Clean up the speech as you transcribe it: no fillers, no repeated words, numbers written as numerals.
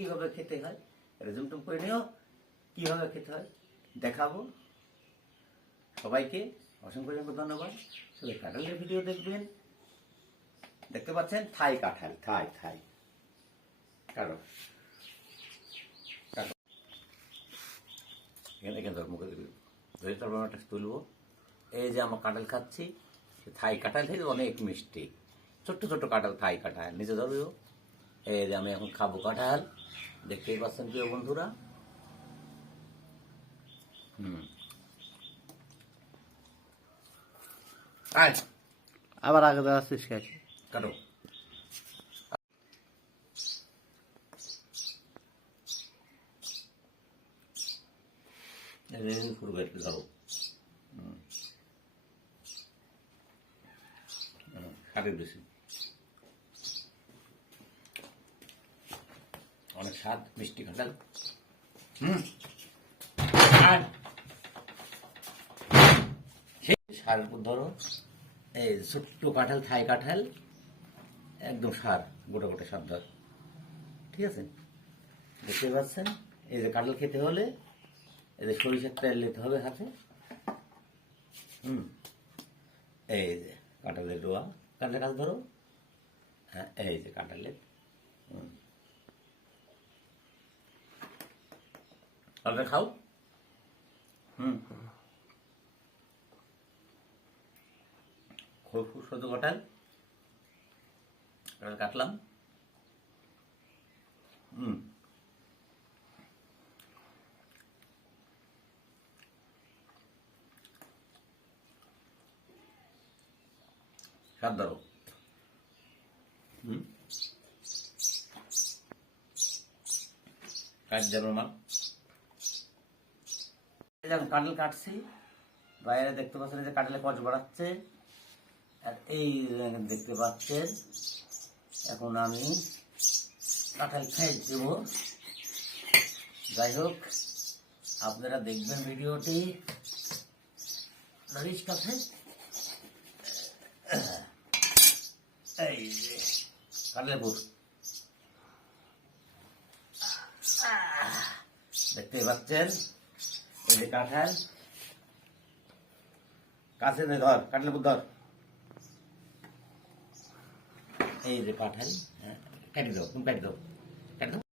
কিভাবে খেতে হয় রেজুমটুম করে নিও, কিভাবে খেতে হয় দেখাবো। সবাইকে অসংখ্য অসংখ্য ধন্যবাদ। সবাই কাঁঠালের ভিডিও দেখবেন। দেখতে পাচ্ছেন থাই কাঁঠাল, থাই থাই কাটো কাটো এখানে মুখে ধরে তারপর একটা তুলবো। এই যে আমার কাঁঠাল খাচ্ছি, থাই কাঁঠাল থেকে অনেক মিষ্টি, ছোট্ট ছোট্ট কাঁঠাল, থাই কাঁঠাল নিচে ধরো। এই যে আমি এখন খাবো কাঁঠাল, দেখতেই পাচ্ছেন প্রিয় বন্ধুরা। আবার আগে দেওয়া চেষ্টা কাটো। পুরো একটু ধরো, খাটের বেশি অনেক স্বাদ, মিষ্টি কাঁঠাল। সার ধরো, এই ছোট্ট কাঁঠাল, থাই কাঁঠাল, একদম সার, গোটা গোটা সার ধর। ঠিক আছে, দেখতে পাচ্ছেন। এই যে কাঁঠাল খেতে হলে এই যে সরিষার তেল নিতে হবে হাতে। এই যে কাঁঠালের রোয়া, কাঁঠালের কাজ ধরো। হ্যাঁ, এই যে কাঁঠালের কাঁঠাল খাও। খুব সুস্বাদু কাঁঠাল, কাঁঠাল কাটলাম। স্বাদ ধরো। কাট যাবে মা। কাঁঠাল কাটছি, বাইরে দেখতে পাচ্ছেন যে কাঁঠালে কচ বাড়াচ্ছে, আর এই দেখতে পাচ্ছেন এখন আমি কাঁঠাল খাই দেব। যাই হোক, আপনারা দেখবেন ভিডিওটি। ধরিস কাছে, এই যে কাঁঠালের পুর দেখতে পাচ্ছেন। এই যে কাঁঠাল, কাছে ধর, কাঁঠালের পুর ধর। এই যে কাঁঠাল, কেটে দাও, তুমি কেটে দাও, কেটে দাও।